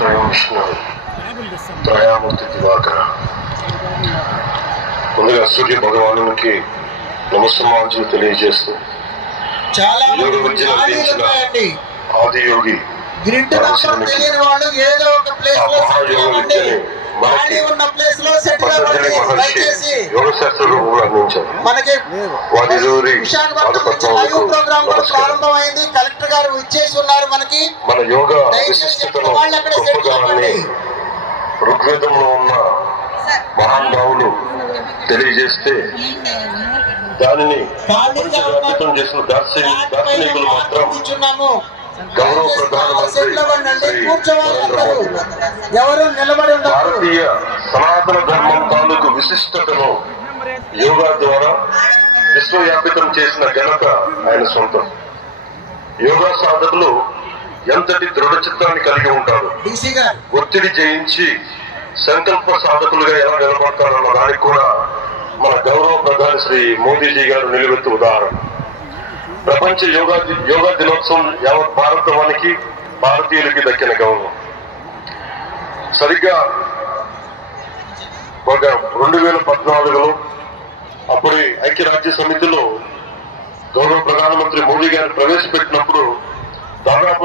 స్వయం విష్ణు త్రయామూర్తి దివాకర. ముందుగా సూర్య భగవానునికి నమస్సమాంజలు తెలియజేస్తూ చాలా ఆది యోగి గ్రిడ్ నంబర్ తెలియని వాళ్ళు ఏదో ఒక ప్లేస్ లో ఖాళీ ఉన్న ప్లేస్ లో సెటిల్ అవ్వండి. దయచేసి మనకి విశాఖపట్నం లైవ్ ప్రోగ్రామ్ కూడా ప్రారంభమైంది. కలెక్టర్ గారు ఇచ్చేసి ఉన్నారు. మనకి మన యోగా వాళ్ళు అక్కడ సెటిల్ అవ్వండి. ఋగ్వేదంలో ఉన్న మహానుభావులు తెలియజేస్తే దానిని ప్రపంచవ్యాప్తం చేసిన దార్శనికులు మాత్రం గౌరవ ప్రధానమంత్రి భారతీయ సనాతన ధర్మం తాలూకు విశిష్టతను యోగా ద్వారా విశ్వవ్యాపితం చేసిన ఘనత ఆయన సొంతం. యోగా సాధకులు ఎంతటి దృఢ చిత్తాన్ని కలిగి ఉంటారు, ఒత్తిడి జయించి సంకల్ప సాధకులుగా ఎలా నిలబడతారన్న దానికి కూడా మన గౌరవ ప్రధాని శ్రీ మోదీజీ గారు నిలువెత్తు ఉదాహరణ. ప్రపంచ యోగా దినోత్సవం యావత్ భారతవానికి భారతీయులకి దక్కిన గౌరవం. సరిగ్గా ఒక 2014లో అప్పటి ఐక్యరాజ్య సమితిలో గౌరవ ప్రధానమంత్రి మోదీ గారు ప్రవేశపెట్టినప్పుడు దాదాపు